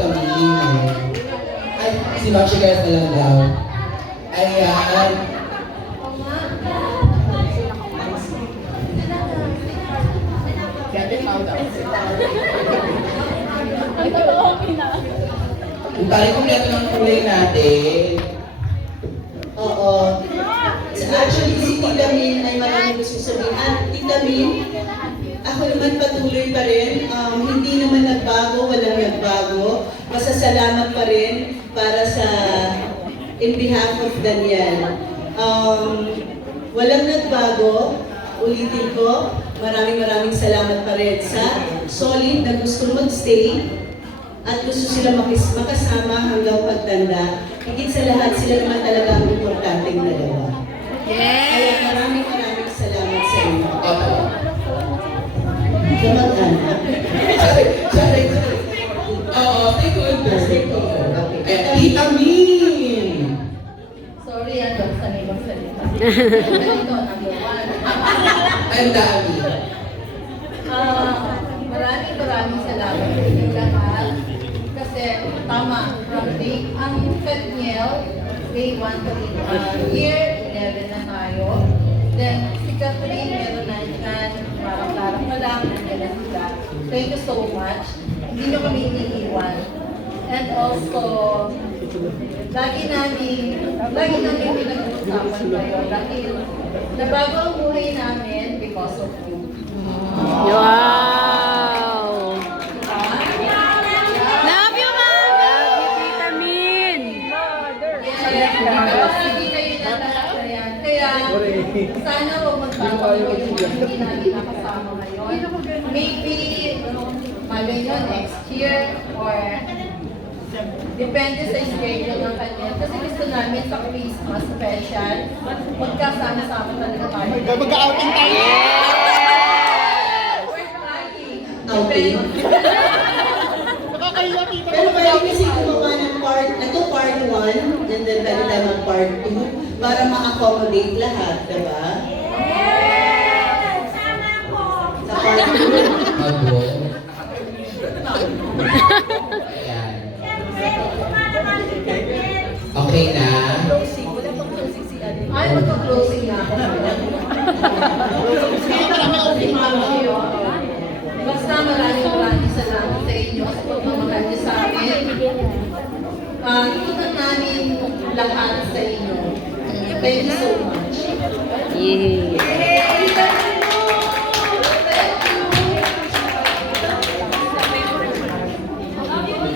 kami. Ay, si Maxi guys na lang daw. Ayan. Yung pare kumpleto ng kulay natin. Oo. So actually, si Tita Min ay maraming gusto sabihin. At Tita Min, ako naman patuloy pa rin. Hindi naman nagbago, walang nagbago. Masasalamat pa rin para sa in behalf of Daniel. Walang nagbago. Ulitin ko, maraming salamat pa rin sa solid na gusto mag-stay at gusto sila makasama hanggang pagtanda. Higit sa lahat, sila naman talaga ang importanteng dalawa. Kaya maraming salamat sa inyo. Kamag-anak. Sorry. Oo, take on this. Tita Min! Sorry, sanay magsalita. Ito, number one. Ang dami. Maraming salamat sa inyong lahat. Kasi, tama, from ang Katniel, day 1 to year 11 na tayo. Then, si Catherine, meron na yan, parang pa lang, nandiyan na sila. Thank you so much. Hindi nyo kami iniiwan. And also, lagi namin pinag-uusapan kayo dahil nabago ang buhay namin because of you. Wow! Love you, Mom! Love you, Tita Min! Hindi kayo na lahat na yan. Kaya, sana huwag magbago yung mga hindi namin nakasama ngayon. Maybe, malay nyo next year or depende sa schedule ng kanya. Kasi gusto namin sa Christmas special, magkasama-sama talaga tayo. Mag-outing tayo! Outing. Nakakahiya, tita. Pero pwede kasi gumawa ng part 1, and then pwede tayo mag part 2 para ma-accommodate lahat, diba? Sa part 2. Bago. Ayan. Okay na. Ay, magka-closing na ako. Basta maraming salamat sa inyo sa pagmamahal niyo sa amin. Iwan namin lahat sa inyo. Thank you so much. Yeah.